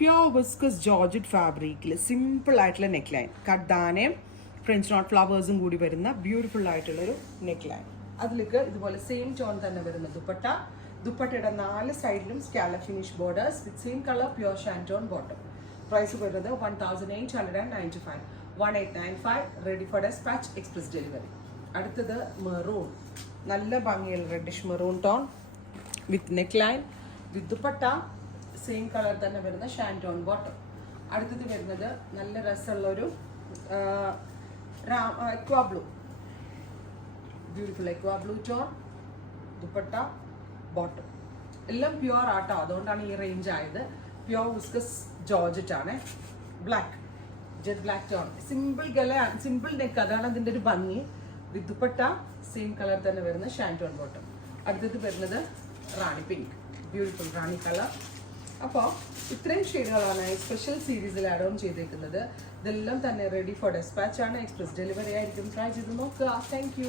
Pure viscous georgette ഫാബ്രിക്കിൽ simple ആയിട്ടുള്ള neck line, കഡ്ഡാനയും French not ഫ്ലവേഴ്സും കൂടി വരുന്ന ബ്യൂട്ടിഫുൾ ആയിട്ടുള്ളൊരു നെക്ക് ലൈൻ. അതിലേക്ക് ഇതുപോലെ സെയിം ടോൺ തന്നെ വരുന്ന ദുപ്പട്ട. ദുപ്പട്ടയുടെ 4 സൈഡിലും scallop finish borders with same colour pure shantoon bottom. Price വരുന്നത് 1895, 1895, ready for despatch, express delivery. അടുത്തത് മെറൂൺ, നല്ല ഭംഗിയുള്ള reddish maroon tone with neck line with dupatta same colour തന്നെ വരുന്ന ഷാൻറ്റോൺ ബോട്ടം. അടുത്തത് വരുന്നത് നല്ല രസമുള്ളൊരു aqua blue, beautiful aqua blue tone, dupatta, bottom. എല്ലാം പ്യുവർ ആട്ടോ, അതുകൊണ്ടാണ് ഈ റേഞ്ച് ആയത്. പ്യുവർ വിസ്കസ് ജോർജറ്റ് ആണ്. Black, jet black tone, simple ഗല, സിമ്പിൾ നെക്ക്, അതാണ് അതിൻ്റെ ഒരു ഭംഗി. വിത്ത് ദുപ്പട്ട സെയിം കളർ തന്നെ വരുന്ന ഷാൻറ്റോൺ ബോട്ടം. അടുത്തത് വരുന്നത് റാണി പിങ്ക്, ബ്യൂട്ടിഫുൾ റാണി കളർ. അപ്പോൾ ഇത്രയും ഷെയ്ഡുകളാണ് ഈ സ്പെഷ്യൽ സീരീസിൽ ആഡ് ഓൺ ചെയ്തേക്കുന്നത്. ഇതെല്ലാം തന്നെ റെഡി ഫോർ ഡെസ്പാച്ച് ആണ്, എക്സ്പ്രസ് ഡെലിവറി ആയിരിക്കും. ട്രൈ ചെയ്ത് നോക്കുക. Thank you.